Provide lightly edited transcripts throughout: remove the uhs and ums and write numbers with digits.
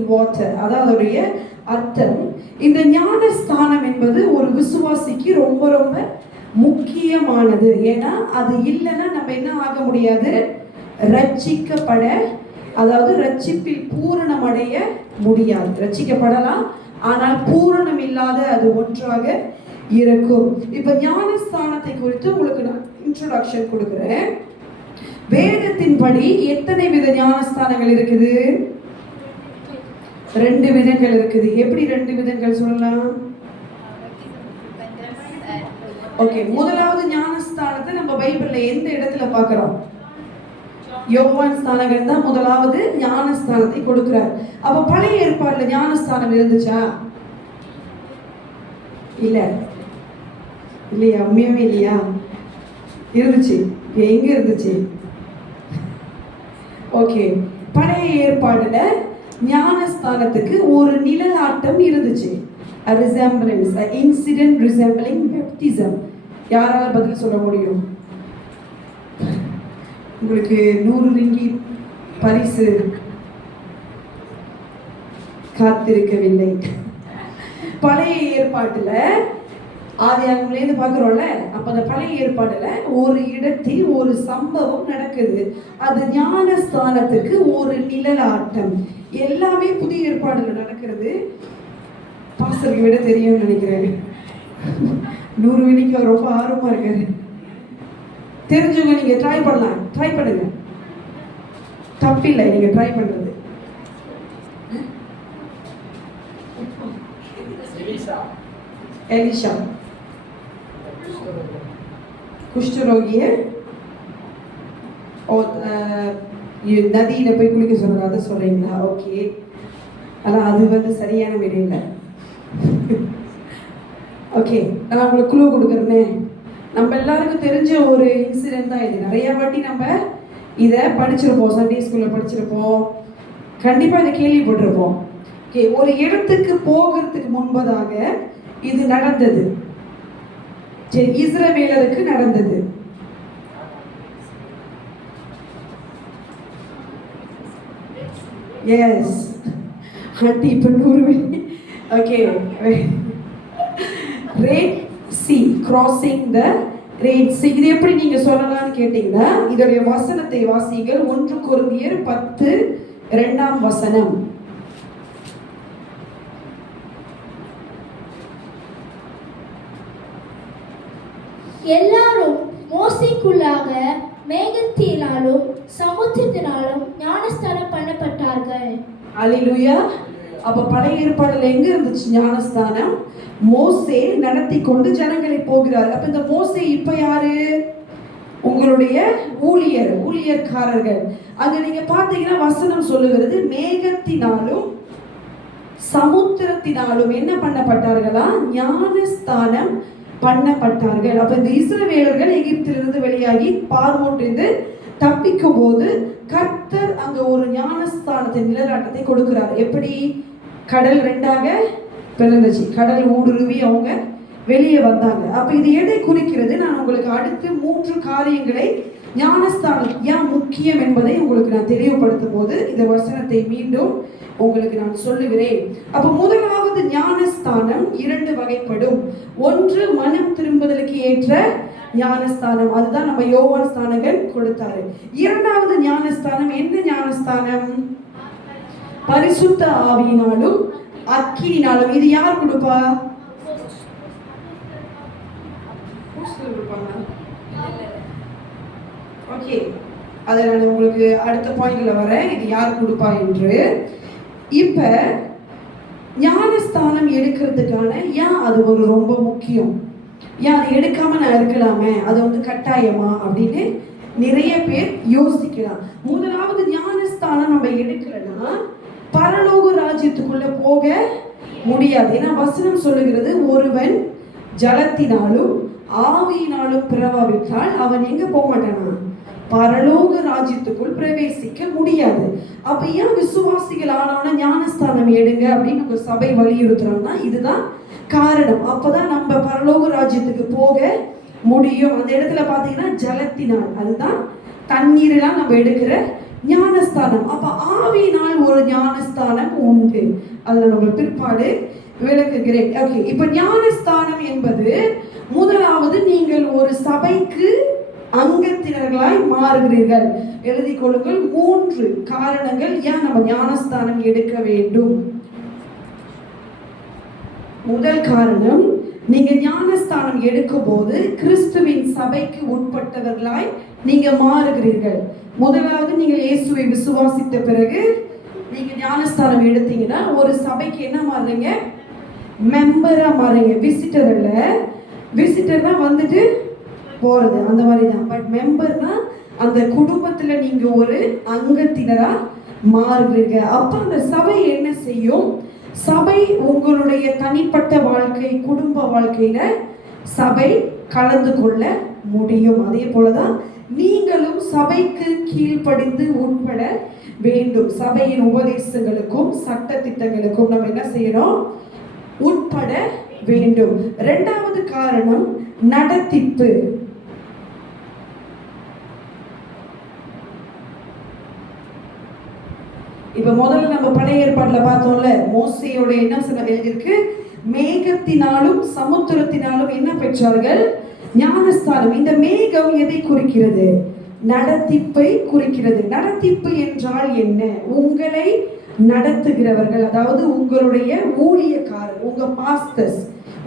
In water. அதாவது அர்த்தம், இந்த ஞானஸ்தானம் என்பது ஒரு விசுவாசிக்கு ரொம்ப ரொம்ப முக்கியமானது. ஏன்னா அது இல்லைன்னா நம்ம என்ன ஆக முடியாது, ரட்சிக்கப்பட, அதாவது ரட்சிப்பில் பூரணம் அடைய முடியாது. ரட்சிக்கப்படலாம், ஆனால் பூரணம் இல்லாத அது ஒன்றாக இருக்கும். இப்ப ஞானஸ்தானத்தை குறித்து உங்களுக்கு நான் இன்ட்ரோடக்ஷன் கொடுக்கிறேன். வேதத்தின்படி எத்தனை வித ஞானஸ்தானங்கள் இருக்குது? 2 விதங்கள் இருக்குது. எப்படி 2 விதங்கள் சொல்லலாம்? ஓகே, முதலாவது ஞானஸ்தானத்தை நம்ம பைபிள்ல எந்த இடத்துல பார்க்கிறோம்? யோவான் ஸ்நானகன் தான் முதலாவது ஞானஸ்தானத்தை கொடுக்கிறார். அப்ப பழைய ஏற்பாடுல ஞானஸ்தானம் இருந்துச்சா? இல்லையா? உண்மையாவே இல்லையா? இருந்துச்சு. எங்க இருந்துச்சு? ஓகே, பழைய ஏற்பாடுல ஞானஸ்தானத்துக்கு ஒரு நிழலாட்டம் இருந்துச்சு. A resemblance, an incident resembling baptism. யாரால பதில் சொல்ல முடியும்? உங்களுக்கு 100 ரிங்கி பரிசு காத்திருக்கவில்லை. பழைய ஏற்பாட்டுல ஆதியாகமத்திலிருந்து பார்க்கிறோம்ல, அப்ப அந்த பழைய ஏற்பாடுல ஒரு இடத்தில் ஒரு சம்பவம் நடக்குது. அது ஞானஸ்தானத்துக்கு ஒரு நிழலாட்டம். எல்லாமே புதிய ஏற்பாடுல நடக்கிறது. பாஸ்டருக்கு விட தெரியும்னு நினைக்கிறேன். 100 வினிக்கு ரொம்ப ஆர்வமா இருக்காரு. தெரிஞ்சவங்க நீங்க ட்ரை பண்ணலாம், ட்ரை பண்ணுங்க, தப்பில்லை நீங்க ட்ரை பண்றது. எலிஷா குஷ்டரோகிய நதியில போய் குளிக்க சொல்றாங்க, அதை சொல்றீங்களா? ஓகே, ஆனா அது சரியான விட இல்லை. ஓகே, நான் உங்களுக்கு குழு கொடுக்குறேனே. நம்ம எல்லாருக்கும் தெரிஞ்ச ஒரு இன்சிடென்ட் தான் இது. நிறைய வாட்டி நம்ம இதை படிச்சிருப்போம், சண்டே ஸ்கூல்ல படிச்சிருப்போம், கண்டிப்பா இதை கேள்விப்பட்டிருப்போம். ஓகே, ஒரு இடத்துக்கு போகிறதுக்கு முன்பதாக இது நடந்தது. சரி, இஸ்ரவேலருக்கு நடந்தது. எஸ் ஆண்டி, இப்போ 100. Okay, red C, crossing the red C. இது எப்படி நீங்க சொல்லலாம்னு கேட்டீங்கன்னா, இதோடைய வசனத்தை வாசிங்கள். 1 கொரிந்தியர் 10:2 எல்லாரும் மோசேக்குள்ளாக மேகத்தினாலும் சமுத்திரத்தினாலும் ஞானஸ்தானம் பண்ணப்பட்டார்கள். அல்லேலூயா. அப்ப பழைய ஏற்பாடுல எங்க இருந்துச்சு ஞானஸ்தானம்? மோசே நடத்தி கொண்டு ஜனங்களை போகிறார். அப்ப இந்த மோசே இப்ப யாரு? உங்களுடைய ஊழியர்காரர்கள். அங்க நீங்க பாத்தீங்கன்னா வசனம் சொல்லுகிறது, மேகத்தினாலும் சமுத்திரத்தினாலும் என்ன பண்ணப்பட்டார்களா? ஞானஸ்தானம் பண்ணப்பட்டார்கள். அப்ப இந்த இஸ்ரவேலர்கள் எகிப்திலிருந்து வெளியாகி பார்வோனிலிருந்து தப்பிக்கும் போது கர்த்தர் அங்க ஒரு ஞானஸ்தானத்தை, நிழலாட்டத்தை கொடுக்கிறார். எப்படி? கடல் 2ஆக பிளந்துச்சு, கடல் ஊடுருவி அவங்க வெளியே வந்தாங்க. அப்ப இது எதை குறிக்கிறது? நான் உங்களுக்கு அடுத்து 3 காரியங்களை ஞானஸ்தானம் ஏன் முக்கியம் என்பதை உங்களுக்கு நான் தெளிவுபடுத்தும் போது இந்த வசனத்தை மீண்டும் உங்களுக்கு நான் சொல்லுகிறேன். அப்ப முதலாவது ஞானஸ்தானம் 2 வகைப்படும். ஒன்று மனம் திரும்புதலுக்கு ஏற்ற ஞானஸ்தானம், அதுதான் நம்ம யோவான் ஸ்நானகன் கொடுத்தாரு. இரண்டாவது ஞானஸ்தானம் என்ன ஞானஸ்தானம்? பரிசுத்த ஆவியினாலும் அக்கினினாலும். இது யார் கொடுப்பா? ஓகே, அதை நான் உங்களுக்கு அடுத்த பாயிண்ட்ல வரேன், இது யார் கொடுப்பா என்று. இப்ப ஞானஸ்தானம் எடுக்கிறதுக்கான ஏன் அது ஒரு ரொம்ப முக்கியம், ஏன் அதை எடுக்காம நான் இருக்கலாமே, அது கட்டாயமா அப்படின்னு நிறைய பேர் யோசிக்கலாம். முதலாவது ஞானஸ்தானம் நம்ம எடுக்கலன்னா பரலோக ராஜ்யத்துக்குள்ள போக முடியாது. ஏன்னா வசனம் சொல்லுகிறது, ஒருவன் ஜலத்தினாலும் ஆவியினாலும் பிறவாவிட்டால் அவன் எங்க போக மாட்டானா? பரலோக ராஜ்யத்துக்குள் பிரவேசிக்க முடியாது. அப்ப ஏன் விசுவாசிகள் ஆனவன ஞானஸ்தானம் எடுங்க அப்படின்னு நம்ம சபை வலியுறுத்துறோம்னா இதுதான் காரணம். அப்பதான் நம்ம பரலோக ராஜ்யத்துக்கு போக முடியும். அந்த இடத்துல பாத்தீங்கன்னா ஜலத்தினால், அதுதான் தண்ணீரெல்லாம் நம்ம எடுக்கிற ஞானஸ்தானம். அப்ப ஆவியினால் ஒரு ஞானஸ்தானம் உண்டு. அதை நான் உங்களுக்கு பிற்பாடு விளக்குகிறேன். ஓகே, இப்ப ஞானஸ்தானம் என்பது முதலாவது நீங்கள் ஒரு சபைக்கு அங்கத்தினர்களாய் மாறுகிறீர்கள். எழுதிக் கொள்ளுங்கள். 3 காரணங்கள் ஏன் நம்ம ஞானஸ்தானம் எடுக்க வேண்டும். முதல் காரணம், நீங்க ஞானஸ்தானம் எடுக்கும் போது கிறிஸ்துவின் சபைக்கு உட்பட்டவர்களாய் நீங்க மாறுகிறீர்கள். முதலாவது நீங்கள் இயேசுவை விசுவாசித்த பிறகு நீங்க ஞானஸ்தானம் எடுத்தீங்கன்னா ஒரு சபைக்கு என்ன மாறுறீங்க? மெம்பரா மாறுறீங்க. விசிட்டர் இல்ல, விசிட்டர்னா வந்துட்டு போறது அந்த மாதிரி தான். பட் மெம்பர்னா அந்த குடும்பத்துல நீங்க ஒரு அங்கத்தினரா மாறுகிறீங்க. அப்ப அந்த சபை என்ன செய்யும்? சபை உங்களுடைய தனிப்பட்ட வாழ்க்கை, குடும்ப வாழ்க்கையில சபை கலந்து கொள்ள முடியும். அதே போலதான் நீங்களும் சபைக்கு கீழ்ப்படிந்து உட்பட வேண்டும். சபையின் உபதேசங்களுக்கும் சட்ட திட்டங்களுக்கும் நம்ம என்ன செய்யணும்? உட்பட வேண்டும். 2வது காரணம் நடத்திப்பு. இப்ப முதல்ல நம்ம பழைய ஏற்பாட்டுல பார்த்தோம்ல, மோசேயோட என்ன எழுதியிருக்கு? மேகத்தினாலும் சமுத்திரத்தினாலும் என்ன பெற்றார்கள்? ஞானஸ்தானம். இந்த மேகம் எதை குறிக்கிறது? நடத்திப்பை குறிக்கிறது. நடத்திப்பு என்றால் என்ன? உங்களை நடத்துகிறவர்கள், அதாவது உங்களுடைய ஊழியக்காரர், உங்க பாஸ்டர்ஸ்,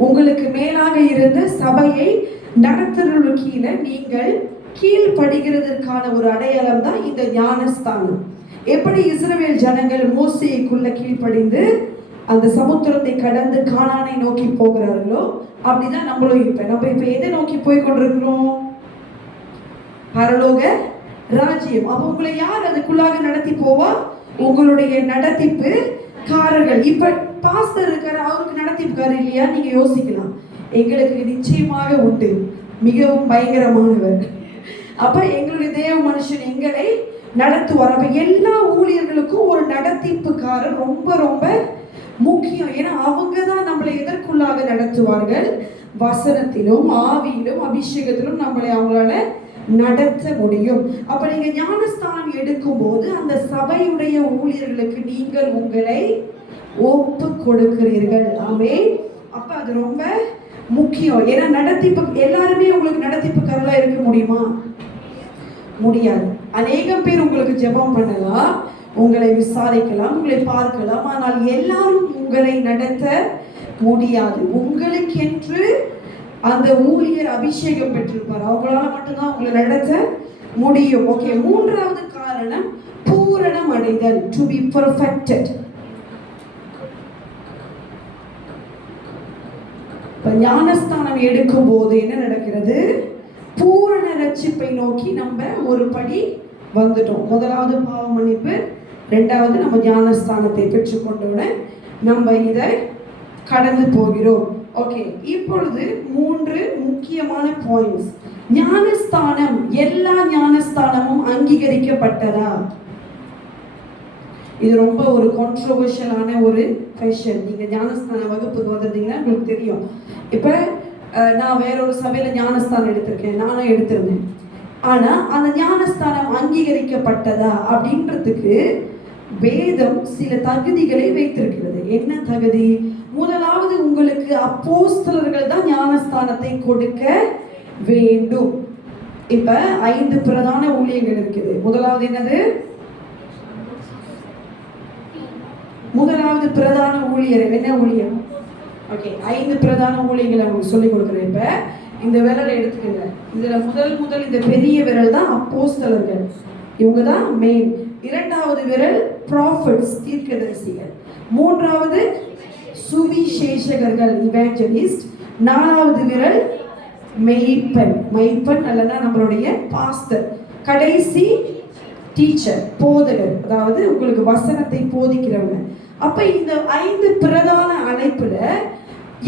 உங்களுக்கு மேலாக இருந்த சபையை நடத்துறவர்கள் கீழே நீங்கள் கீழ்ப்படுகிறதற்கான ஒரு அடையாளம் தான் இந்த ஞானஸ்தானம். எப்படி இஸ்ரவேல் ஜனங்கள் மோசேக்குள்ள கீழ்ப்படிந்து அந்த சமுத்திரத்தை கடந்து கானானை நோக்கி போகிறார்களோ அப்படிதான் நம்மளும் இருப்பேன். நம்ம இப்ப எதை நோக்கி போய் கொண்டிருக்கிறோம்? பரலோக ராஜ்யம். அப்ப உங்களை யார் அதுக்குள்ளாக நடத்தி போவா? உங்களுடைய நடத்திப்பு காரர்கள். இப்ப பாஸ்டர் இருக்காரு, அவருக்கு நடத்திப்புக்காரர் இல்லையா? நீங்க யோசிக்கலாம். எங்களுக்கு நிச்சயமாக உண்டு, மிகவும் பயங்கரமானவர். அப்ப எங்களுடைய தேவ மனுஷன் எங்களை நடத்துவார். அப்ப எல்லா ஊழியர்களுக்கும் ஒரு நடத்திப்புக்காரர் ரொம்ப ரொம்ப முக்கியம். ஏன்னா அவங்க தான் நம்மளை எதற்குள்ளாக நடத்துவார்கள்? வசனத்திலும் ஆவியிலும் அபிஷேகத்திலும் நம்மளை அவங்களால நடத்த முடியும். அப்ப நீங்க ஞானஸ்தானம் எடுக்கும் போது அந்த சபையுடைய ஊழியர்களுக்கு நீங்கள் உங்களை ஒப்பு கொடுக்கிறீர்கள். ஆமென். அப்ப அது ரொம்ப முக்கியம். ஏன்னா நடத்திப்பு எல்லாருமே உங்களுக்கு நடத்திப்புக்காரர்களா இருக்க முடியுமா? முடியாது. அநேகம் பேர் உங்களுக்கு ஜெபம் பண்ணலாம், உங்களை விசாரிக்கலாம், உங்களை பார்க்கலாம், ஆனால் எல்லாரும் உங்களை நடத்த முடியாது. உங்களுக்கென்று அந்த ஊழியர் அபிஷேகம் பெற்றிருப்பார், அவங்களால மட்டும்தான் உங்களை நடத்த முடியும். ஓகே, 3வது காரணம் பூரணம் அடைதல், டு பி பெர்ஃபெக்டட். ஞானஸ்தானம் எடுக்கும் போது என்ன நடக்கிறது? பூரண ரட்சிப்பை நோக்கி நம்ம ஒரு படி வந்துட்டோம். முதலாவது பாவ மன்னிப்பு, 2வது நம்ம ஞானஸ்தானத்தை பெற்றுக்கொண்டவுடன் நம்ம இதை கடந்து போகிறோம். ஓகே, இப்பொழுது 3 முக்கியமான பாயிண்ட்ஸ். ஞானஸ்தானம், எல்லா ஞானஸ்தானமும் அங்கீகரிக்கப்பட்டதா? இது ரொம்ப ஒரு கான்ட்ரோவர்ஷியலான ஒரு கொஸ்டின். நீங்க ஞானஸ்தான வகுப்புக்கு வந்திருந்தீங்கன்னா உங்களுக்கு தெரியும். இப்ப நான் வேற ஒரு சபையில ஞானஸ்தானம் எடுத்திருக்கேன், நானும் எடுத்திருந்தேன். ஆனா அந்த ஞானஸ்தானம் அங்கீகரிக்கப்பட்டதா அப்படின்றதுக்கு வேதம் சில தகுதிகளை வைத்திருக்கிறது. என்ன தகுதி? முதலாவது, உங்களுக்கு அப்போஸ்தலர்கள் தான் ஞானஸ்தானத்தை கொடுக்க வேண்டும். இப்ப 5 பிரதான ஊழியங்கள் இருக்குது. முதலாவது என்னது? முதலாவது பிரதான ஊழியர் என்ன ஊழியம்? ஓகே, 5 பிரதான ஊழியங்களை உங்களுக்கு சொல்லிக் கொடுக்குறேன். இப்ப இந்த விரலை எடுத்துக்கங்க. இதுல முதல் இந்த பெரிய விரல் தான் அப்போஸ்தலர்கள், இவங்க தான் மெயின். 2வது விரல் ப்ராஃபிட்ஸ், தீர்க்கதரிசிகள். 3வது சுவிசேஷகர்கள், இவாஞ்சலிஸ்ட். 4வது விரல் மெய்ப்பன் அல்லனா நம்மளுடைய பாஸ்டர். கடைசி டீச்சர், போதகர், அதாவது உங்களுக்கு வசனத்தை போதிக்கிறவங்க. அப்ப இந்த 5 பிரதான அழைப்புல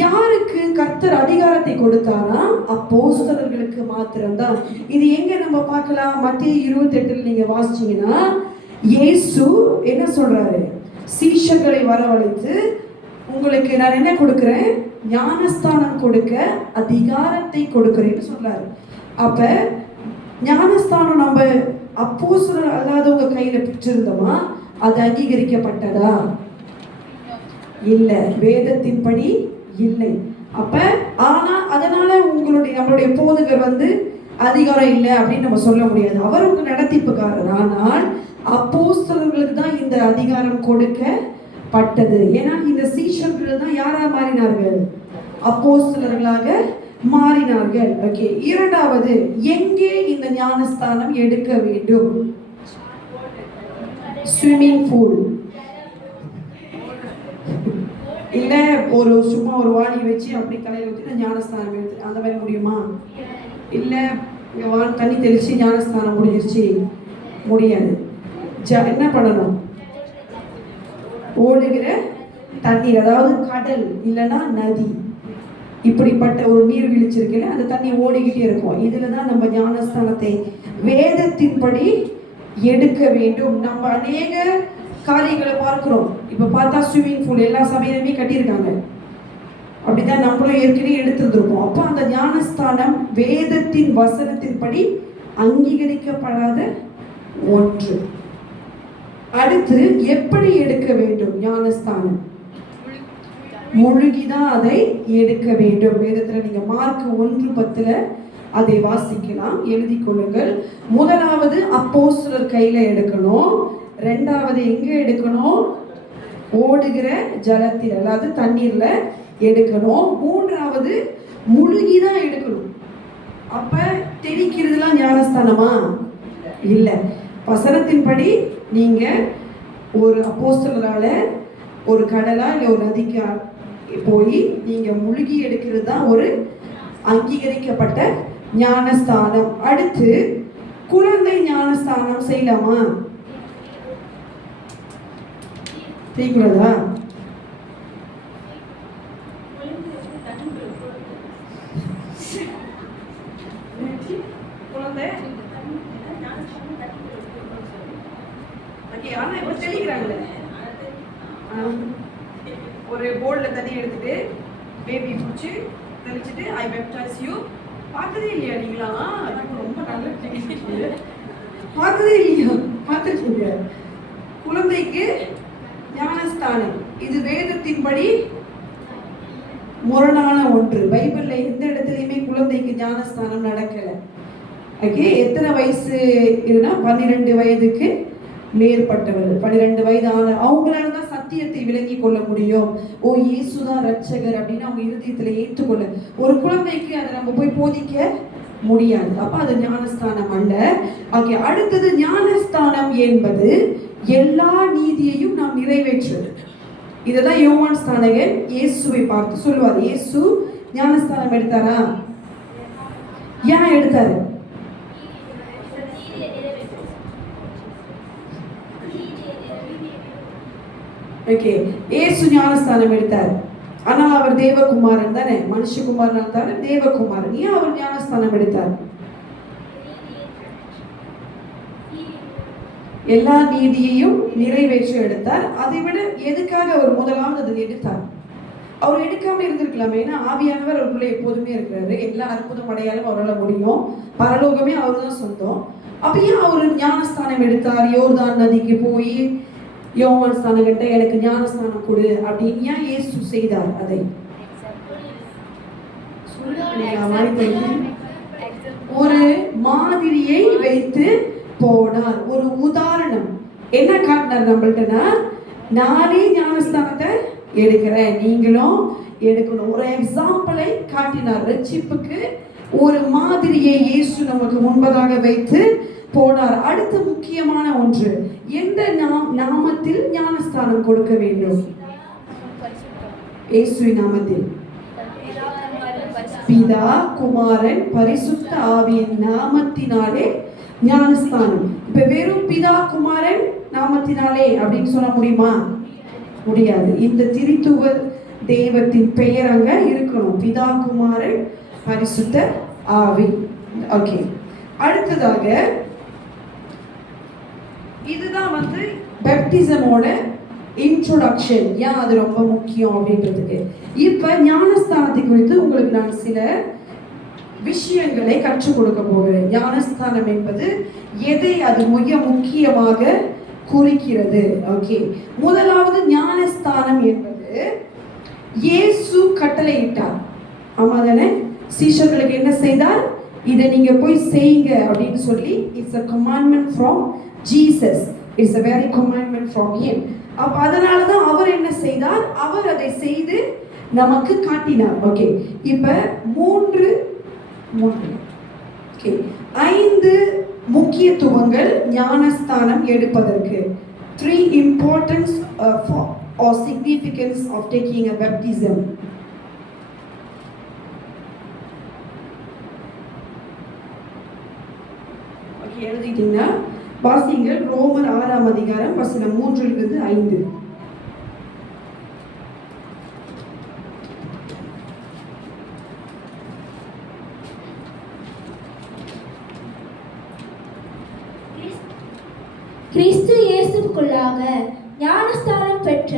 யாருக்கு கர்த்தர் அதிகாரத்தை கொடுத்தாரா? அப்போஸ்தலர்களுக்கு மாத்திரம்தான். இது எங்க நம்ம பார்க்கலாம்? மத்தேயு 28 நீங்க வாசிச்சீங்கன்னா இயேசு என்ன சொல்றாரு? சீஷர்களை வரவழைத்து, உங்களுக்கு நான் என்ன கொடுக்கிறேன்? ஞானஸ்தானம் கொடுக்க அதிகாரத்தை கொடுக்கிறேன்னு சொல்றாரு. அப்ப ஞானஸ்தானம் நம்ம அப்போஸ்தலர் அல்லாதவங்க கையில பெற்றிருந்தோமா? அது அங்கீகரிக்கப்பட்டதா? இல்லை, வேதத்தின்படி இல்லை. அப்ப ஆனா அதனால நம்மளுடைய போதகர் அதிகாரம் இல்லை அப்படின்னு நம்ம சொல்ல முடியாது. அவர் உங்க நடத்திப்புக்காரர். ஆனால் அப்போஸ்தலர்களுக்கு தான் இந்த அதிகாரம் கொடுக்கப்பட்டது. ஏன்னா இந்த சீஷர்கள் தான் யாரா மாறினார்கள்? அப்போஸ்தலர்களாக மாறினார்கள். ஓகே, இரண்டாவது, எங்கே இந்த ஞானஸ்தானம் எடுக்க வேண்டும்? ஸ்விம்மிங் பூல் இல்ல சும்மா ஒரு வாளி வச்சு அப்படி கலையில ஊற்றி ஞானஸ்தானம் எடுத்து அந்த மாதிரி முடியுமா? இல்ல தண்ணி தெளிச்சு ஞானஸ்தானம் முடிஞ்சிருச்சு, முடியாது. என்ன பண்ணணும்? ஓடுகிற தண்ணீர், அதாவது கடல் இல்லைன்னா நதி, இப்படிப்பட்ட ஒரு நீர் வீழ்ச்சிருக்கல, அந்த தண்ணி ஓடிக்கிட்டே இருக்கும். இதுலதான் நம்ம ஞானஸ்தானத்தை வேதத்தின்படி எடுக்க வேண்டும். நம்ம அநேக காரியங்களை பார்க்கிறோம். இப்ப பார்த்தா ஸ்விம்மிங் பூல் எல்லா சபையிலுமே கட்டியிருக்காங்க. அப்படிதான் நம்மளும் ஏற்கனவே எடுத்துருப்போம். அப்ப அந்த ஞானஸ்தானம் வேதத்தின் வசனத்தின்படி அங்கீகரிக்கப்படாத ஒன்று. அடுத்து, எப்படி எடுக்க வேண்டும் ஞானஸ்தானம்? முழுகிதான் அதை எடுக்க வேண்டும். வேதத்துல நீங்க மார்க் 1:10 அதை வாசிக்கலாம், எழுதி கொள்ளுங்கள். முதலாவது அப்போஸ்தலர் கையில எடுக்கணும். ரெண்டாவது எங்க எடுக்கணும்? ஓடுகிற ஜலத்தில், அதாவது தண்ணீர்ல எடுக்கணும். மூன்றாவது முழுகிதான் எடுக்கணும். அப்ப தெளிக்கிறதுலாம் ஞானஸ்தானமா? இல்ல. வசனத்தின்படி நீங்க ஒரு அப்போஸ்தலரால ஒரு கடலா இல்ல ஒரு நதிக்கா போய் நீங்க முழுகி எடுக்கிறது தான் ஒரு அங்கீகரிக்கப்பட்ட ஞானஸ்தானம். அடுத்து, குழந்தை ஞானஸ்தானம் செய்யலாமா? செய்யக்கூடாதா? குழந்தை ஆனா இப்ப தெளிக்கிறாங்களே, ஒரு போர்டுல தண்ணி எடுத்துட்டு பேபி பிடிச்சி தெளிச்சுட்டு ஐ பெப்டைஸ் யூ. பார்த்ததே இல்லையா நீங்களா? ரொம்ப நல்ல பார்த்ததே இல்லையா? பார்த்துருக்கீங்க? குழந்தைக்கு ஞானஸ்தானம் இது வேதத்தின்படி முரணான ஒன்று. பைபிள்ல எந்த இடத்துலயுமே குழந்தைக்கு ஞானஸ்தானம் நடக்கல. ஓகே, எத்தனை வயசு இருக்குன்னா 12 வயதுக்கு மேற்பட்டவர், 12 வயது ஆன அவங்களால தான் சத்தியத்தை விளங்கி கொள்ள முடியும். ஓ, இயேசுதான் ரட்சகர் அப்படின்னு அவங்க இருதயத்துல ஏற்றுக்கொள்ள. ஒரு குழந்தைக்கு அதை நம்ம போய் போதிக்க முடியாது. அப்ப அது ஞானஸ்தானம் அல்ல. ஓகே, அடுத்தது, ஞானஸ்தானம் என்பது எல்லா நீதியையும் நாம் நிறைவேற்றுவது. இததான் யோவான் ஸ்நானகர் இயேசுவை பார்த்து சொல்லுவார். இயேசு ஞானஸ்தானம் எடுத்தாரா? ஏன் எடுத்தாரு? ஓகே, இயேசு ஞானஸ்தானம் எடுத்தார். ஆனால் அவர் தேவகுமாரன் தானே, மனுஷகுமாரன் இருந்தாரு, தேவகுமாரன். ஏன் அவர் ஞானஸ்தானம் எடுத்தார்? எல்லா நீதியையும் நிறைவேற்ற எடுத்தார். அதை விட எதுக்காக அவர் முதலாவது அதை எடுத்தார்? அவர் எடுக்காம இருந்திருக்கலாமே. ஏன்னா ஆவியானவர் அவருக்குள்ள எப்போதுமே இருக்கிறாரு. எல்லா அற்புதம் அடையாலும் அவரால் முடியும். பரலோகமே அவர் தான் சொந்தம். அப்ப ஏன் அவர் ஞானஸ்தானம் எடுத்தார்? யோர்தான் நதிக்கு போய் யோவான் ஸ்நானகர்ட்ட எனக்கு ஞானஸ்தானம் கொடு அப்படின்னு ஏன் இயேசு செய்தார்? அதை ஒரு மாதிரியை வைத்து போனார். ஒரு உதாரணம் என்ன காட்டினார் நம்மள்ட்டனா? நானே ஞானஸ்தானத்தை எடுக்கிறேன், நீங்களும் எடுக்கணும். ஒரு எக்ஸாம்பிளை காட்டினார். ரட்சிப்புக்கு ஒரு மாதிரியை இயேசு நமக்கு முன்பதாக வைத்து போனார். அடுத்த முக்கியமான ஒன்று, எந்த நாமத்தில் ஞானஸ்தானம் கொடுக்க வேண்டும்? இயேசுவின் நாமத்தில். பிதா, குமாரன், பரிசுத்த ஆவியின் நாமத்தினாலே ஞானஸ்தானம். இப்ப வெறும் பிதா குமாரன் நாமத்தினாலே அப்படின்னு சொல்ல முடியுமா? முடியாது. இந்த திரித்துவ தெய்வத்தின் பெயர் அங்க இருக்கணும். பிதா, குமாரன், பரிசுத்த ஆவி. ஓகே, அடுத்ததாக இதுதான் பேப்டிசமோட இன்ட்ரோடக்ஷன். ஏன் அது ரொம்ப முக்கியம் அப்படின்றதுக்கு. இப்ப ஞானஸ்தானத்தை குறித்து உங்களுக்கு நான் சில விஷயங்களை கற்றுக் கொடுக்க போகிறேன். ஞானஸ்தானம் என்பது எதை அது மிக முக்கியமாக குறிக்கிறது? ஓகே, முதலாவது ஞானஸ்தானம் என்பது இயேசு கட்டளையிட்டார். ஆமா தானே? சீஷர்களுக்கு என்ன செய்தார்? இதை நீங்க போய் செய்யுங்க அப்படின்னு சொல்லி, it's a commandment from Jesus. It's a very commandment from him. அப்ப அதனால தான் அவர் என்ன செய்தார்? அவர் அதை செய்து நமக்கு காட்டினார். ஓகே, இப்ப மூன்று ஓகே 5 முக்கியத்துவங்கள் ஞானஸ்தானம் எடுப்பதற்கு. 3 importance or significance of taking a baptism. Okay, எழுதிட்டீங்கன்னா வாசிங்கள். ரோமர் 6ஆம் அதிகாரம் வசனம் 3 - 5. கிறிஸ்து இயேசுவுக்குள்ளாக ஞானஸ்தானம் பெற்ற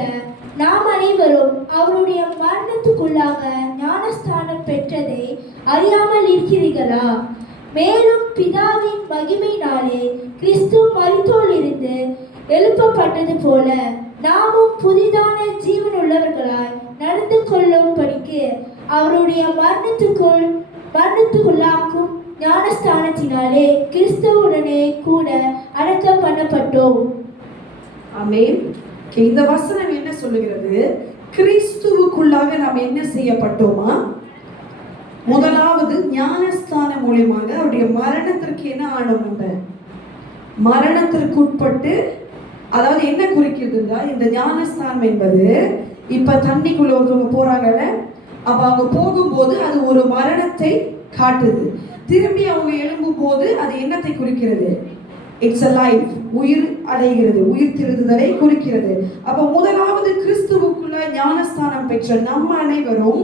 நாம் அனைவரும் அவருடைய மரணத்துக்குள்ளாக ஞானஸ்தானம் பெற்றதை அறியாமல் இருக்கிறீர்களா? மேலும் பிதாவின் மகிமையினாலே கிறிஸ்து மரித்தோரிலிருந்து எழுப்பப்பட்டது போல நாமும் புதிதான ஜீவனுள்ளவர்களாய் நடந்து கொள்ளும்படிக்கு அவருடைய மரணத்துக்குள்ளாக்கும் ஞானஸ்தானத்தினாலே கிறிஸ்துவுடனே கூட அடக்கம் பண்ணப்பட்டோம். ஆமென். இந்த வசனம் என்ன சொல்லுகிறது? கிறிஸ்துவுக்குள்ளாக நாம் என்ன செய்யப்பட்டோமா? முதலாவது ஞானஸ்தானம் மூலமாக அவருடைய மரணத்திற்கு என்ன ஆனோம்? நம்ம மரணத்திற்கு உட்பட்டு, அதாவது என்ன குறிக்கிறதுன்னா, இந்த ஞானஸ்தானம் என்பது இப்ப தண்ணிக்குள்ள ஒருத்தவங்க போறாங்கல்ல, அப்ப அவங்க போகும்போது அது ஒரு மரணத்தை காட்டுது. திரும்பி அவங்க எழும்பும் போது அது என்னத்தை குறிக்கிறது? இட்ஸ் a life, உயிர் அடைகிறது, உயிர் திருந்துதலை குறிக்கிறது. அப்ப முதலாவது கிறிஸ்துவுக்குள்ள ஞானஸ்தானம் பெற்ற நம்ம அனைவரும்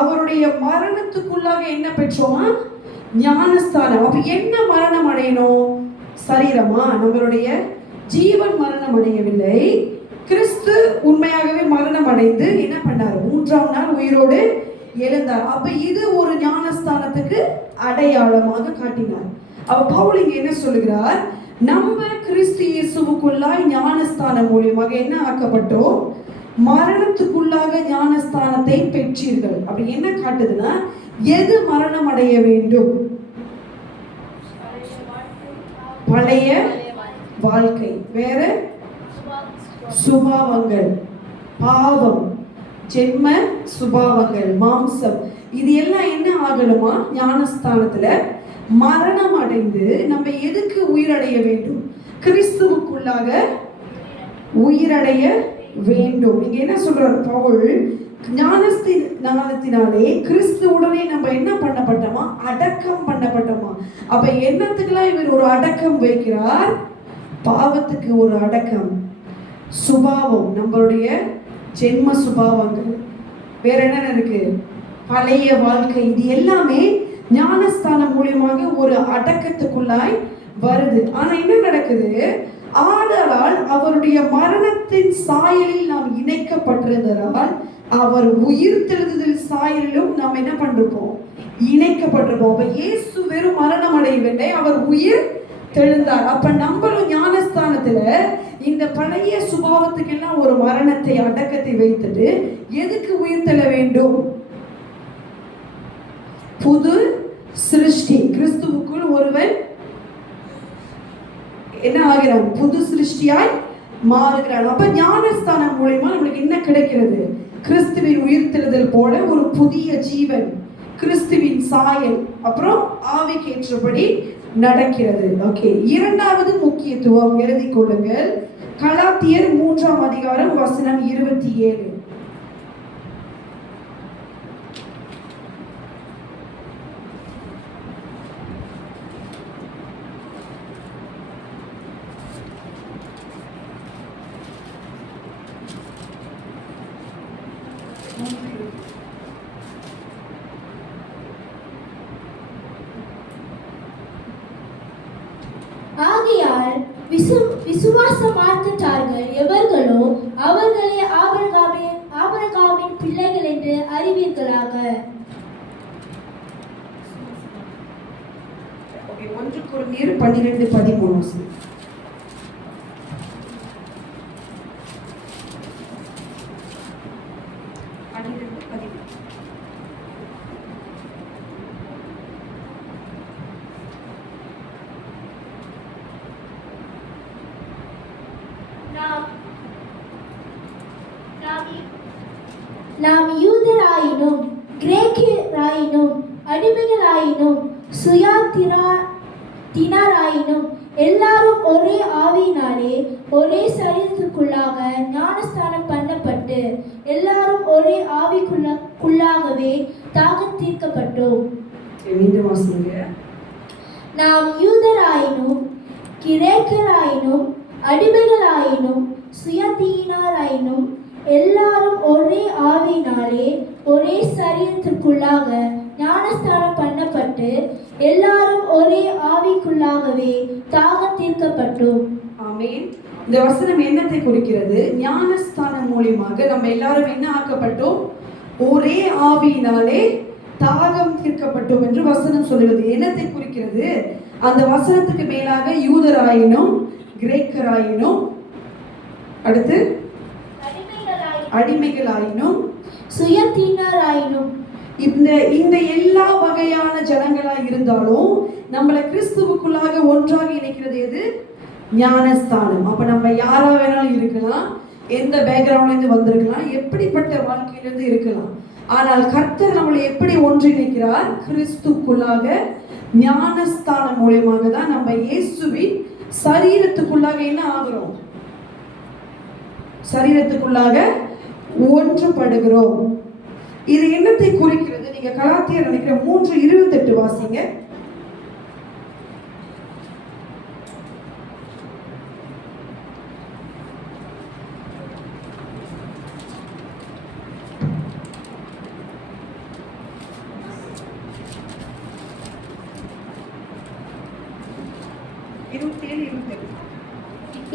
அவருடைய மரணத்துக்குள்ளாக என்ன பெற்றோமா? ஞானஸ்தானம். அப்ப என்ன மரணம் அடையணும்? சரீரமா? நம்மளுடைய ஜீவன் மரணம் அடையவில்லை. கிறிஸ்து உண்மையாகவே மரணம் அடைந்து என்ன பண்ணார்? 3ஆம் நாள் உயிரோடு எழுந்தார். அப்ப இது ஒரு ஞானஸ்தானத்துக்கு அடையாளமாக காட்டினார். அப்ப பவுல் இங்க என்ன சொல்லுகிறார்? நம்ம கிறிஸ்து இயேசுவுக்குள்ளாய் ஞானஸ்தானம் மூலமாக என்ன ஆக்கப்பட்டோம்? மரணத்துக்குள்ளாக ஞானஸ்தானத்தை பெற்றீர்கள். அப்படி என்ன காட்டுதுன்னா, எது மரணம் அடைய வேண்டும்? பழைய வாழ்க்கை. வேற சுபாவங்கள், பாவம், ஜென்ம சுபாவங்கள், மாம்சம், இது எல்லாம் என்ன ஆகணுமா? ஞானஸ்தானத்துல மரணம் அடைந்து நம்ம எதுக்கு உயிரடைய வேண்டும்? கிறிஸ்துவுக்குள்ளாக உயிரடைய வேண்டும். இங்க என்ன சொல்றாரு பவுல்? ஞானத்தினாலே கிறிஸ்துவுடனே நம்ம என்ன பண்ணப்பட்டோமா? அடக்கம் பண்ணப்பட்டோமா? அப்ப என்னத்துக்கெல்லாம் இவர் ஒரு அடக்கம் வைக்கிறார்? பாவத்துக்கு ஒரு அடக்கம், சுபாவம், நம்மளுடைய ஜென்ம சுபாவங்கள், வேற என்ன இருக்கு? பழைய வாழ்க்கை, இது எல்லாமே ஞானஸ்தானம் மூலமாக ஒரு அடக்கத்துக்குள்ளாய் வருது. ஆனா என்ன நடக்குது? ஆதலால் அவருடைய மரணத்தின் சாயலில் நாம் இணைக்கப்பட்டிருந்ததால் அவர் உயிர் தெழுதல் சாயலிலும் நாம் என்ன பண்றோம்? இணைக்கப்பட்டிருப்போம். அப்ப இயேசு வெறும் மரணம் அடையவில்லை, அவர் உயிர் தெழுந்தார். அப்ப நம்மளும் ஞானஸ்தானத்துல இந்த பழைய சுபாவத்துக்கு எல்லாம் ஒரு மரணத்தை, அடக்கத்தை வைத்துட்டு எதுக்கு உயிர் தெழ வேண்டும்? புது சிருஷ்டி. கிறிஸ்துவுக்குள் ஒருவன் என்ன ஆகிறான்? புது சிருஷ்டியாய் மாறுகிறான். அப்ப ஞானஸ்தானம் மூலமா நம்மளுக்கு என்ன கிடைக்கிறது? கிறிஸ்துவின் உயிர்த்தெழுதல் போல ஒரு புதிய ஜீவன், கிறிஸ்துவின் சாயல், அப்புறம் ஆவிக்கு ஏற்றபடி நடக்கிறது. ஓகே, இரண்டாவது முக்கியத்துவம் எழுதிக் கொள்ளுங்கள். கலாத்தியர் 3ஆம் அதிகாரம் வசனம் 27. ஆகையால் விசுவாச மாற்றத்தார்கள் எவர்களோ அவர்களே ஆபிரகாமின் பிள்ளைகள் என்று அறிவீர்களாக. 1 கொரிந்தியர் 12:13. நாம் யூதராயினும் கிரேக்கராயினும் அடிமைகளாயினும் சுயாதீனராயினும் எல்லாரும் ஒரே ஆவியினாலே ஒரே சரீரத்துக்குள்ளாக ஞானஸ்தானம் பண்ணப்பட்டு எல்லாரும் ஒரே ஆவிக்குள்ளாகவே தாகம் தீர்க்கப்பட்டோம். நாம் யூதராயினும் கிரேக்கராயினும் அடிமைகளாயினும் சுயாதீனராயினும் எல்லாரும் ஒரே ஆவியினாலே ஒரே சரீரத்துக்குள்ளாக ஞானஸ்தானம் பண்ணப்பட்டு எல்லாரும் ஒரே ஆவிக்குள்ளாகவே தாகம் தீர்க்கப்பட்டோம். ஆமென். இந்த வசனம் என்னத்தை குறிக்கிறது? ஞானஸ்தானம் மூலமாக நம்ம எல்லாரும் என்ன ஆக்கப்பட்டோம்? ஒரே ஆவியினாலே தாகம் தீர்க்கப்பட்டோம் என்று வசனம் சொல்கிறது. என்னத்தை குறிக்கிறது? அந்த வசனத்துக்கு மேலாக யூதராயினும் கிரேக்கராயினும் அடுத்து அடிமைகளாயினும் சுயாதீனராயினும் இந்த எல்லா வகையான ஜனங்களா இருந்தாலும் நம்மளை கிறிஸ்துவுக்குள்ளாக ஒன்றாக இணைக்கிறது எது? ஞானஸ்தானம். அப்ப நம்ம யாரா வேணாலும் இருக்கலாம், எந்த பேக்ரவுண்ட்ல இருந்து வந்திருக்கலாம், எப்படிப்பட்ட வாழ்க்கையிலிருந்து இருக்கலாம். ஆனால் கர்த்தர் நம்மளை எப்படி ஒன்றிணைக்கிறார்? கிறிஸ்துக்குள்ளாக ஞானஸ்தானம் மூலமாக தான் நம்ம இயேசுவின் சரீரத்துக்குள்ளாக என்ன ஆகிறோம்? சரீரத்துக்குள்ளாக ஒன்றுபடுகிறோம். இது என்னத்தை குறிக்கிறது? நீங்க கலாத்தியர் நினைக்கிற 3:28 வாசிங்க.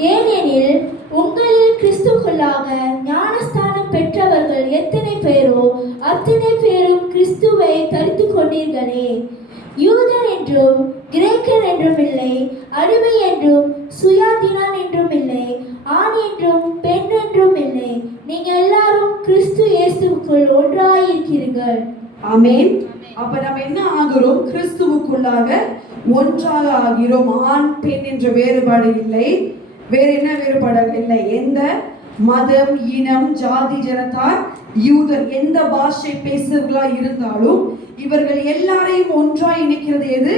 ஏனெனில் உங்களில் கிறிஸ்துவுக்குள்ளாக ஞானஸ்தானம் பெற்றவர்கள் எத்தனை பேரோ அத்தனை பேரும் கிறிஸ்துவை தரித்து கொண்டீர்களே. யூதர் என்றும் கிரேக்கர் என்றும் இல்லை, அடிமை என்றும் சுயாதீனன் என்றும் இல்லை, ஆண் என்றும் பெண் என்றும் இல்லை, நீங்க எல்லாரும் கிறிஸ்து இயேசுவுக்குள் ஒன்றாயிருக்கிறீர்கள். ஆமென். அப்ப நம்ம என்ன ஆகிறோம்? கிறிஸ்துவுக்குள்ளாக ஒன்றாக ஆகிறோம். ஆண் பெண் என்ற வேறுபாடு இல்லை. வேற என்ன வேறுபாடு இல்லை? எந்த மதம், இனம், ஜாதி, ஜனத்தார், யூதர், எந்த பாஷை பேசுறவர்களா இருந்தாலும் இவர்கள் எல்லாரையும் ஒன்றாய் இணைக்கிறது எது?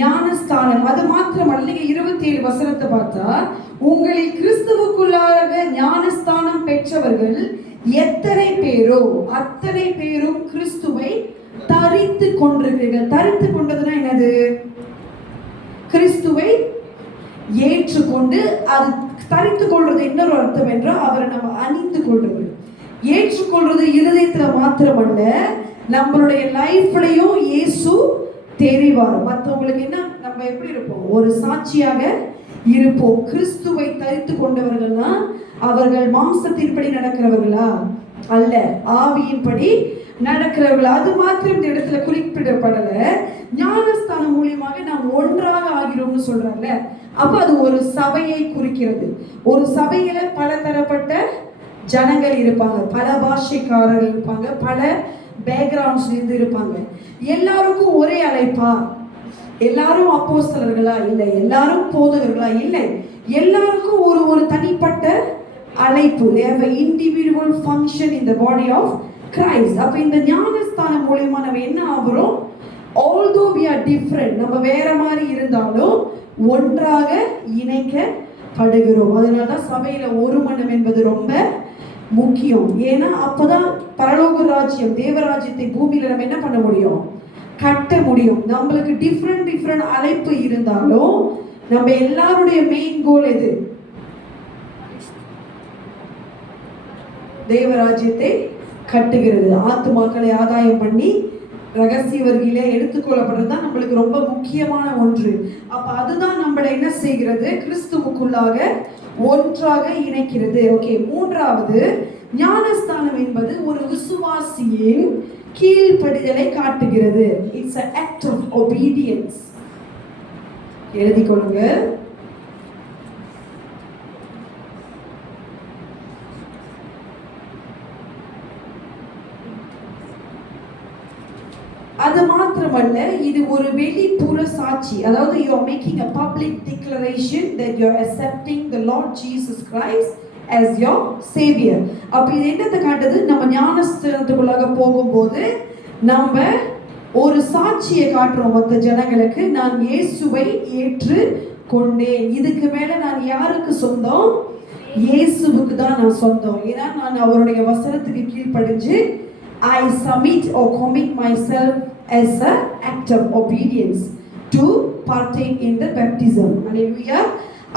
ஞானஸ்தானம். அது மாத்திரமல்ல, 27 வசனத்தை பார்த்தா, உங்களில் கிறிஸ்துவுக்குள்ளாக ஞானஸ்தானம் பெற்றவர்கள் எத்தனை பேரோ அத்தனை பேரும் கிறிஸ்துவை தரித்து கொண்டிருக்கிறீர்கள். தரித்து கொண்டதுன்னா என்னது? கிறிஸ்துவை ஏற்றுக்கொண்டு, அது தரித்து கொள்றது இன்னொரு அர்த்தம் என்றால் அவரை நம்ம அணிந்து கொள்றது. ஏற்றுக்கொள்றது இருதயத்துல மாத்திரமல்ல, நம்மளுடைய லைஃப்லயும் இயேசு தெரிவார். மற்றவங்களுக்கு என்ன, நம்ம எப்படி இருப்போம்? ஒரு சாட்சியாக இருப்போம். கிறிஸ்துவை தரித்து கொண்டவர்கள்னா அவர்கள் மாம்சத்தின்படி நடக்கிறவர்களா அல்ல, ஆவியின்படி நடக்கிறவர்கள். அது மாத்திரம் இந்த இடத்துல குறிப்பிடப்படல. ஞானஸ்தானம் மூலியமாக நாம் ஒன்றாக ஆகிறோம்னு சொல்றாங்க. அப்ப அது ஒரு சபையை குறிக்கிறது. ஒரு சபையில பல தரப்பட்ட ஜனங்கள் இருப்பாங்க, பல பாஷைக்காரர்கள் இருப்பாங்க, பல பேக்ரவுண்ட்ஸ்ல இருந்து இருப்பாங்க. எல்லாருக்கும் ஒரே அழைப்பா? எல்லாரும் அப்போஸ்தலர்களா? இல்லை. எல்லாரும் போதகர்களா? இல்லை. எல்லாருக்கும் ஒரு தனிப்பட்ட அழைப்பு. They have an individual function in the body of Christ. அப்ப இந்த ஞானஸ்தானம் மூலமா நம்ம என்ன ஆகிறோம்? Although we are different, நம்ம வேற மாதிரி இருந்தாலும் ஒன்றாக இணைக்கப்படுகிறோம். அதனாலதான் சபையில ஒரு மனம் என்பது ரொம்ப முக்கியம். ஏன்னா அப்பதான் பரலோக ராஜ்யம், தேவராஜ்யத்தை பூமியில நம்ம என்ன பண்ண முடியும்? கட்ட முடியும். நம்மளுக்கு டிஃப்ரெண்ட் அழைப்பு இருந்தாலும் நம்ம எல்லாருடைய மெயின் கோல் எது? தேவராஜ்யத்தை கட்டுகிறது. ஆத்துமாக்களை ஆதாயம் பண்ணி ரகசிய வருகையிலே எடுத்துக்கொள்ளப்படுறது தான் நம்மளுக்கு ரொம்ப முக்கியமான ஒன்று. அப்ப அதுதான் நம்மளை என்ன செய்கிறது? கிறிஸ்துவுக்குள்ளாக ஒன்றாக இணைக்கிறது. ஓகே, மூன்றாவது, ஞானஸ்தானம் என்பது ஒரு விசுவாசியின் கீழ்ப்படிதலை காட்டுகிறது. It's an act of obedience. எழுதி கொள்ளுங்க. அது மாத்திரமல்ல, இது ஒரு வெளிப்புற சாட்சி. அதாவது you are making a public declaration that you are accepting the Lord Jesus Christ as your savior. அப்ப இது என்னத்தை காட்டுது? நம்ம ஞானஸ்தானத்துக்குள்ளாக போகும்போது நம்ம ஒரு சாட்சியை காட்டுறோம் மற்ற ஜனங்களுக்கு. நான் இயேசுவை ஏற்று கொண்டேன். இதுக்கு மேல நான் யாருக்கு சொந்தம்? இயேசுவுக்கு தான் நான் சொந்தம். ஏன்னா நான் அவருடைய வசனத்துக்கு கீழ்ப்படிஞ்சு I submit or commit myself as an act of obedience to partake in the baptism. Hallelujah.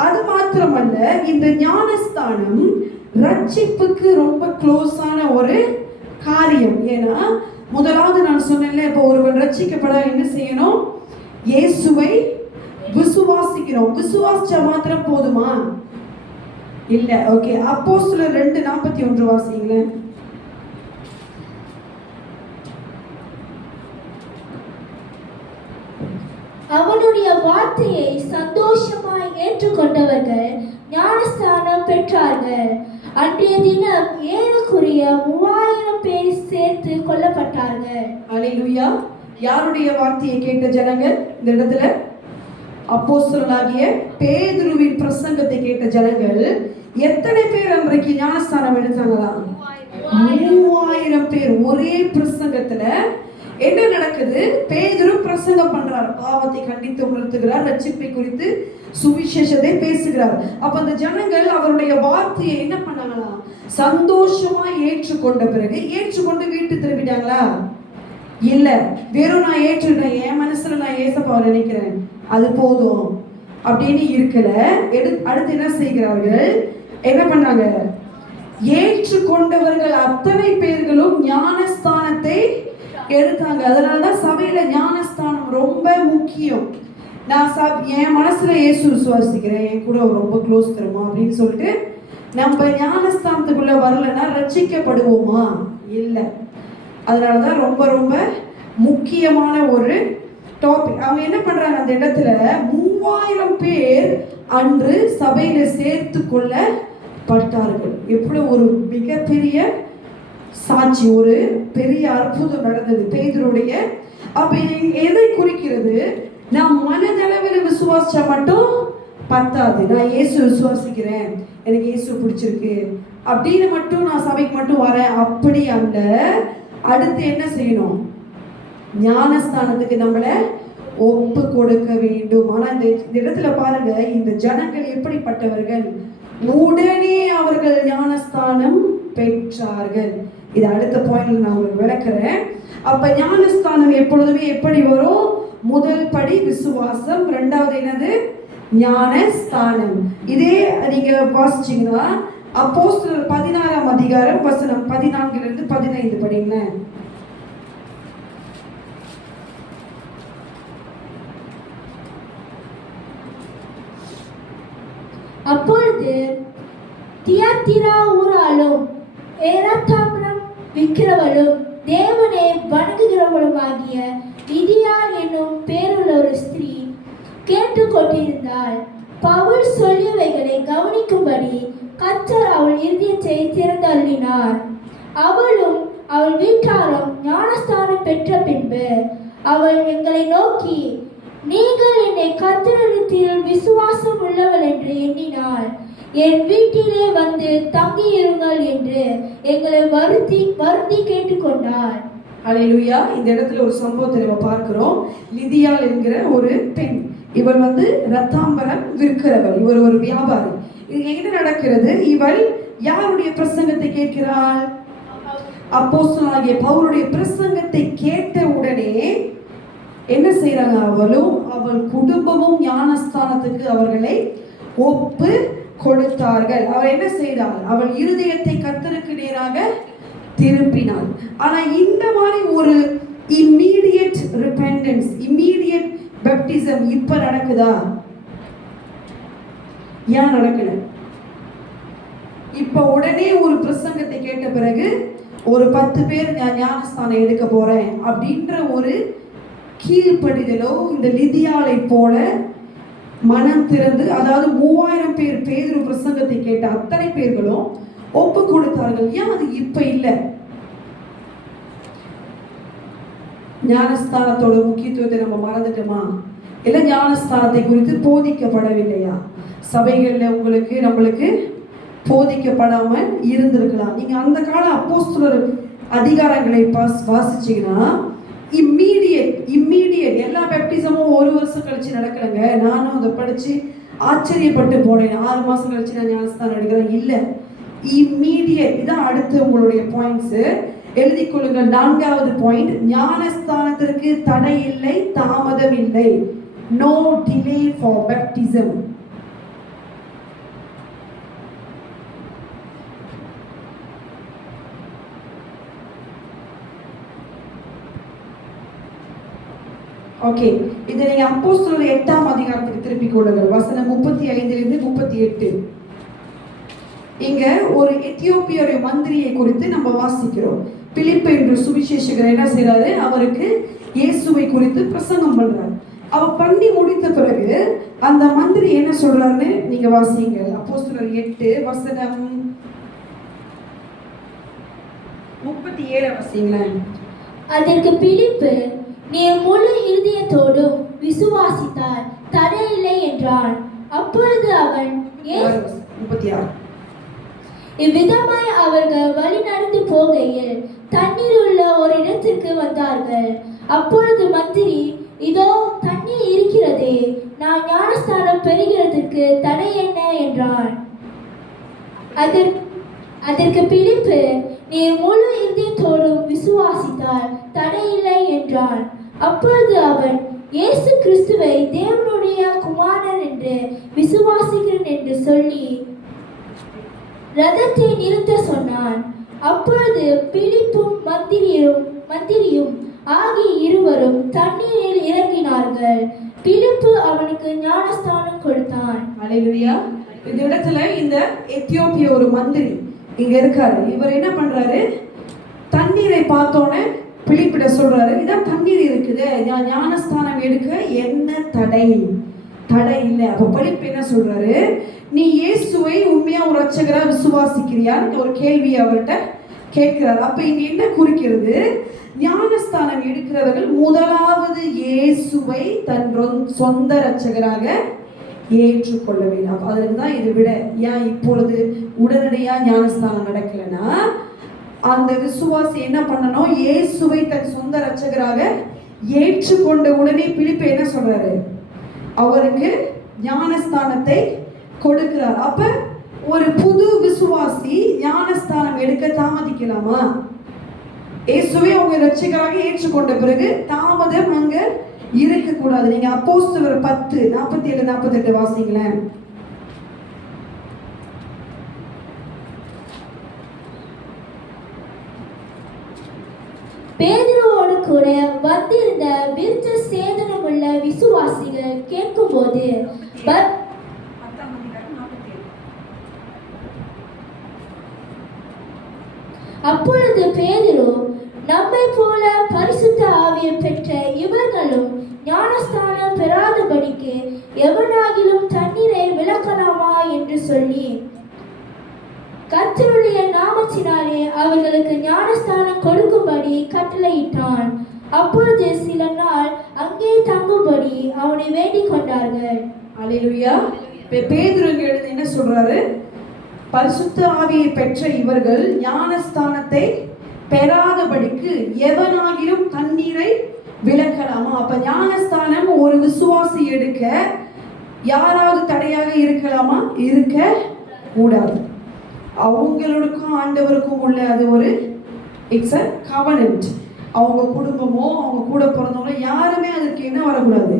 அது மாத்திரமல்ல, இந்த ஞானஸ்தானம் ரட்சிப்புக்கு ரொம்ப க்ளோஸான ஒரு காரியம். ஏன்னா முதலாவது நான் சொன்னேன்ல, இப்போ ஒருவன் ரட்சிக்கப்பட என்ன செய்யணும்? இயேசுவை விசுவாசிக்கிறோம். விசுவாசிச்சா மாத்திரம் போதுமா? இல்ல. ஓகே, அப்போஸ்தலர் 2:41 வாசிங்களேன். அவனுடைய வார்த்தையை சந்தோஷமாய் ஏற்றுக்கொண்டவர்கள் ஞானஸ்தானம் பெற்றார்கள். அன்றைய தினம் ஏறக்குறைய 3000 பேர் சேர்த்து கொல்லப்பட்டார்கள். அல்லேலூயா. யாருடைய வார்த்தையை கேட்ட ஜனங்கள் இந்த இடத்துல? அப்போஸ்தலனாகிய பேதுருவின் பிரசங்கத்தை கேட்ட ஜனங்கள். எத்தனை பேர் அன்றைக்கு ஞானஸ்தானம் எடுத்தாங்களா? 3000 பேர். ஒரே பிரசங்கத்துல என்ன நடக்குது? பேதுரு பிரசங்கம் பண்றார், பாவத்தை கண்டித்து உணர்த்துகிறார், ரட்சிப்பை குறித்து சுவிசேஷத்தை பேசுகிறார். அப்ப அந்த ஜனங்கள் அவருடைய வார்த்தையை என்ன பண்ணாங்களா? சந்தோஷமா ஏற்றுக்கொண்ட பிறகு ஏற்றுக்கொண்டு வீட்டு திரும்பிட்டாங்களா? இல்ல. வெறும் நான் ஏற்றுட்டேன், என் மனசுல நான் ஏசப்பாவை நினைக்கிறேன், அது போதும் அப்படின்னு இருக்கல. அடுத்து என்ன செய்கிறார்கள்? என்ன பண்ணாங்க? ஏற்றுக்கொண்டவர்கள் அத்தனை பேர்களும் ஞானஸ்தானத்தை எடுத்தாங்க. அதனாலதான் சபையில ஞானஸ்தானம் ரொம்ப முக்கியம். நான் என் மனசுல இயேசு விசுவாசிக்கிறேன், என் கூட ரொம்ப க்ளோஸ் தருமா அப்படின்னு சொல்லிட்டு நம்ம ஞானஸ்தானத்துக்குள்ள வரலன்னா ரட்சிக்கப்படுவோமா? இல்லை. அதனாலதான் ரொம்ப ரொம்ப முக்கியமான ஒரு டாபிக். அவங்க என்ன பண்றாங்க? அந்த இடத்துல 3000 பேர் அன்று சபையில சேர்த்து கொள்ளப்பட்டார்கள். எவ்வளவு ஒரு மிகப்பெரிய சாட்சி, ஒரு பெரிய அற்புதம் நடந்தது பேதுருடைய. அப்ப எதை குறிக்கிறது? நான் மனதளவில் விசுவாசிச்சா மட்டும் பத்தாது. நான் இயேசு விசுவாசிக்கிறேன், எனக்கு இயேசு பிடிச்சிருக்கு அப்படின்னு மட்டும் நான் சபைக்கு மட்டும் வரேன் அப்படி அல்ல. அடுத்து என்ன செய்யணும்? ஞானஸ்தானத்துக்கு நம்மளை ஒப்பு கொடுக்க வேண்டும். ஆனா இந்த இடத்துல பாருங்க, இந்த ஜனங்கள் எப்படிப்பட்டவர்கள்? உடனே அவர்கள் ஞானஸ்தானம் பெற்றார்கள். இது அடுத்த பாயிண்ட்ல நான் உங்களுக்கு விளக்குறேன். அப்ப ஞானஸ்தானம் எப்பொழுதுமே எப்படி வரும்? முதல் படி விசுவாசம், இரண்டாவது என்னது? ஞானஸ்தானம். இதே நீங்க வாசிச்சீங்கன்னா அப்போஸ்தலர் 16ஆம் அதிகாரம் வசனம் 14 - 15 படிங்க. அப்பொழுது தியத்திரா ஊராலும் ஏராத்தாம்பரம் விற்கிறவளும் தேவனை வணங்குகிறவளுமாகிய லிதியாள் என்னும் பேருள்ள ஒரு ஸ்திரீ கேட்டுக்கொண்டிருந்தாள். பவுல் சொல்லியவைகளை கவனிக்கும்படி கர்த்தர் அவள் இருதயத்தை திறந்தருளினார். அவளும் அவள் வீட்டாரும் ஞானஸ்தானம் பெற்ற பின்பு அவள் எங்களை நோக்கி, நீங்கள் என்னை கர்த்தரிடத்தில் விசுவாசம் உள்ளவள் என்று எண்ணினாள். என் வீட்டிலே வந்து தங்கியிருங்கள் என்று எங்களை வருந்தி கேட்டுக்கொண்டாள். அல்லேலூயா. இந்த இடத்துல ஒரு சம்பவத்தை நம்ம பார்க்கிறோம். லிதியாள் என்கிற ஒரு பெண், இவள் ரத்தாம்பரம் விற்கிறவள், இவர் ஒரு வியாபாரி. இது என்ன நடக்கிறது? இவள் யாருடைய பிரசங்கத்தை கேட்கிறாள்? அப்போஸ்தலனாகிய பவுலுடைய பிரசங்கத்தை கேட்ட உடனே என்ன செய்யறாங்க? அவளும் அவள் குடும்பமும் ஞானஸ்தானத்துக்கு அவர்களை ஒப்பு கொடுத்தார்கள். அவள் என்ன செய்தாள்? அவள் இருதயத்தை கர்த்தருக்கு நேராக திருப்பினாள். ஆனா இந்த மாதிரி ஒரு இம்மீடியட் ரிபெண்டன்ஸ், இம்மீடியட் பேப்டிசம் இப்ப நடக்குதா? ஏன் நடக்கல? இப்ப உடனே ஒரு பிரசங்கத்தை கேட்ட பிறகு ஒரு 10 பேர் ஞானஸ்தானம் எடுக்க போறேன் அப்படின்ற ஒரு கீழ்ப்படிதலோ இந்த லிதியாளை போல மனம் திறந்து, அதாவது 3000 பேர் பேதுரு பிரசங்கத்தை கேட்ட அத்தனை பேர்களும் ஒப்பு கொடுத்தார்கள். ஏன் அது இப்ப இல்லை? ஞானஸ்தானத்தோட முக்கியத்துவத்தை நம்ம மறந்துட்டோமா? இல்ல ஞானஸ்தானத்தை குறித்து போதிக்கப்படவில்லையா? சபைகள்ல நம்மளுக்கு போதிக்கப்படாம இருந்திருக்கலாம். நீங்க அந்த கால அப்போஸ்தலர் அதிகாரங்களை வாசிச்சீங்கன்னா இம்மீடியட் எல்லா பேப்டிசமும் 1 வருஷம் கழிச்சு நடக்கலைங்க. நானும் அதை படிச்சு ஆச்சரியப்பட்டு போனேன். 6 மாசம் கழிச்சு நான் ஞானஸ்தானம் எடுக்கிறேன் இல்ல, இம்மீடியட். இதான் அடுத்து உங்களுடைய பாயிண்ட்ஸ் எழுதிக் கொள்ளுங்கள். 4வது பாயிண்ட், ஞானஸ்தானத்திற்கு தடை இல்லை, தாமதம் இல்லை. No delay for baptism. Okay, இதை நீங்க அப்போஸ்தலர் 8ஆம் அதிகாரத்துக்கு திருப்பிக் கொள்ளுங்கள். வசனம் 35 38. இங்க ஒரு எத்தியோப்பியருடைய மந்திரியை குறித்து நம்ம வாசிக்கிறோம். பிலிப்பு என்ற சுவிசேஷகர் என்ன செய்யறாரு? அவருக்கு இயேசுவை குறித்து பிரசங்கம் பண்றாரு. அவர் பண்ணி முடித்த பிறகு அந்த மந்திரி என்ன சொல்றாருன்னு நீங்க வாசிங்க. அப்போஸ்தலர் 8 வசனம் 37 வாசிங்களேன். அதற்கு பிலிப்பு, நீ முழு இருதயத்தோடும் விசுவாசித்தால் தடையில்லை என்றான். அப்பொழுது அவன் 36. இவ்விதமாய் அவர்கள் வழி நடந்து போகையில் தண்ணீர் உள்ள ஒரு இடத்திற்கு வந்தார்கள். அப்பொழுது மந்திரி, இதோ தண்ணீர் இருக்கிறதே, நான் ஞானஸ்தானம் பெறுகிறதற்கு தடை என்ன என்றான். அதற்கு பிலிப்பு, நீ முழு இருதயத்தோடும் விசுவாசித்தால் தடையில்லை என்றான். அப்பொழுது அவன், இயேசு கிறிஸ்துவை தேவனுடைய குமாரன் என்று விசுவாசிக்கிறேன் என்று சொல்லி ரதத்தை நிறுத்த சொன்னான். அப்பொழுது பிலிப்பும் மந்திரியும் ஆகிய இருவரும் தண்ணீரில் இறங்கினார்கள். பிலிப்பு அவனுக்கு ஞானஸ்தானம் கொடுத்தான். அல்லேலூயா. இந்த இடத்துல இந்த எத்தியோப்பிய ஒரு மந்திரி இங்க இருக்காரு. இவர் என்ன பண்றாரு? தண்ணீரை பார்த்தோன்னே பிலிப்பிட சொல்றாரு, இதான் தண்ணீர் இருக்குது, ஞானஸ்தானம் எடுக்க என்ன தடை? தடை இல்லை. அப்ப பிலிப்பு என்ன சொல்றாரு? நீ இயேசுவை உண்மையா ஒரு ரட்சகரா விசுவாசிக்கிறியான்னு ஒரு கேள்வியை அவர்கிட்ட கேட்கிறார். அப்ப இங்க என்ன குறிக்கிறது? ஞானஸ்தானம் எடுக்கிறவர்கள் முதலாவது இயேசுவை தன் சொந்த ரட்சகராக ஏற்றுக்கொள்ள வேண்டும். அதற்கு தான் இதை விட ஏன் இப்பொழுது உடனடியா ஞானஸ்தானம் நடக்கலைன்னா, அந்த விசுவாசி என்ன பண்ணணும்? இயேசுவை தன் சொந்த ரட்சகராக ஏற்றுக்கொண்ட உடனே பிலிப்பு என்ன சொல்றாரு? அவருக்கு ஞானஸ்தானத்தை கொடுக்கிறார். அப்ப ஒரு புது விசுவாசி ஞானஸ்தானம் எடுக்க தாமதிக்கலாமா? இயேசுவை அவங்க ரட்சகராக ஏற்றுக்கொண்ட பிறகு தாமதம் அங்க இருக்க கூடாது. நீங்க அப்போஸ்தலர் 10 47 48 வாசிங்களேன். பேதுருவோடு கூட வந்திருந்த விருத்த சேதனமுள்ள விசுவாசிகள் கேட்கும்போது அப்பொழுது பேதுரு, நம்மை போல பரிசுத்த ஆவியை பெற்ற இவர்களும் ஞானஸ்தானம் பெறாதபடிக்கு எவனாகிலும் தண்ணீரை விலக்கலாமா என்று சொல்லி கர்த்தருடைய நாமத்தினாலே அவர்களுக்கு ஞானஸ்தானம் கொடுக்கும்படி கட்டளையிட்டான். அப்பொழுது சில நாள் அங்கே தங்கும்படி அவனை வேண்டிக் கொண்டார்கள். அல்லேலூயா. பேதுரு என்ன சொல்றாரு? பரிசுத்த ஆவியை பெற்ற இவர்கள் ஞானஸ்தானத்தை பெறாதபடிக்கு எவனாகிலும் தண்ணீரை விலக்கலாமா? அப்ப ஞானஸ்தானம் ஒரு விசுவாசி எடுக்க யாராவது தடையாக இருக்கலாமா? இருக்க கூடாது. அவங்களுக்கும் ஆண்டவருக்கும் உள்ள அது ஒரு இட்ஸ் அ கவனன்ட். அவங்க குடும்பமோ அவங்க கூட பிறந்தவங்களோ யாருமே அதற்கு என்ன வரக்கூடாது?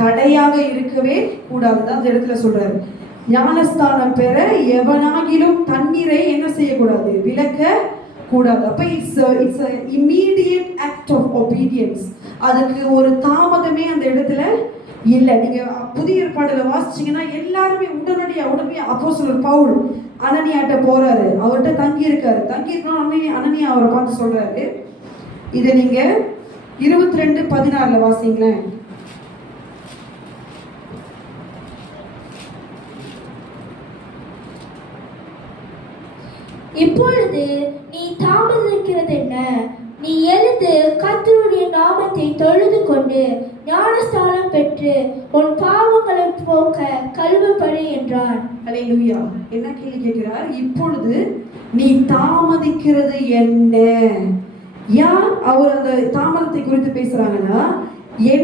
தடையாக இருக்கவே கூடாது. தான் அந்த இடத்துல சொல்றாரு, ஞானஸ்தானம் பெற எவனாகிலும் தண்ணீரை என்ன செய்யக்கூடாது? விலக்க கூடாது. அப்ப it's immediate act of obedience. அதுக்கு ஒரு தாமதமே அந்த இடத்துல இல்லை. நீங்க புதிய ஏற்பாடுல வாசிச்சீங்கன்னா எல்லாருமே உடனடியா அப்போஸ்தலர் பவுல் அனனியாட்ட போறாரு. அவர்கிட்ட தங்கி இருக்கணும். அனனியா அவரை பார்த்து சொல்றாரு. இதை நீங்க 22:16 வாசிங்களேன். இப்பொழுது நீ தாமதிக்கிறது என்ன? நீ எழுந்து கர்த்தருடைய நாமத்தை தொழுது கொண்டு ஞானஸ்தானம் பெற்று உன் பாவங்களை போக்க கழுவப்படு என்றார். அல்லேலூயா. என்ன கேள்வி கேட்கிறார்? இப்பொழுது நீ தாமதிக்கிறது என்ன? யார் அவர் அந்த தாமதத்தை குறித்து பேசுறாங்கன்னா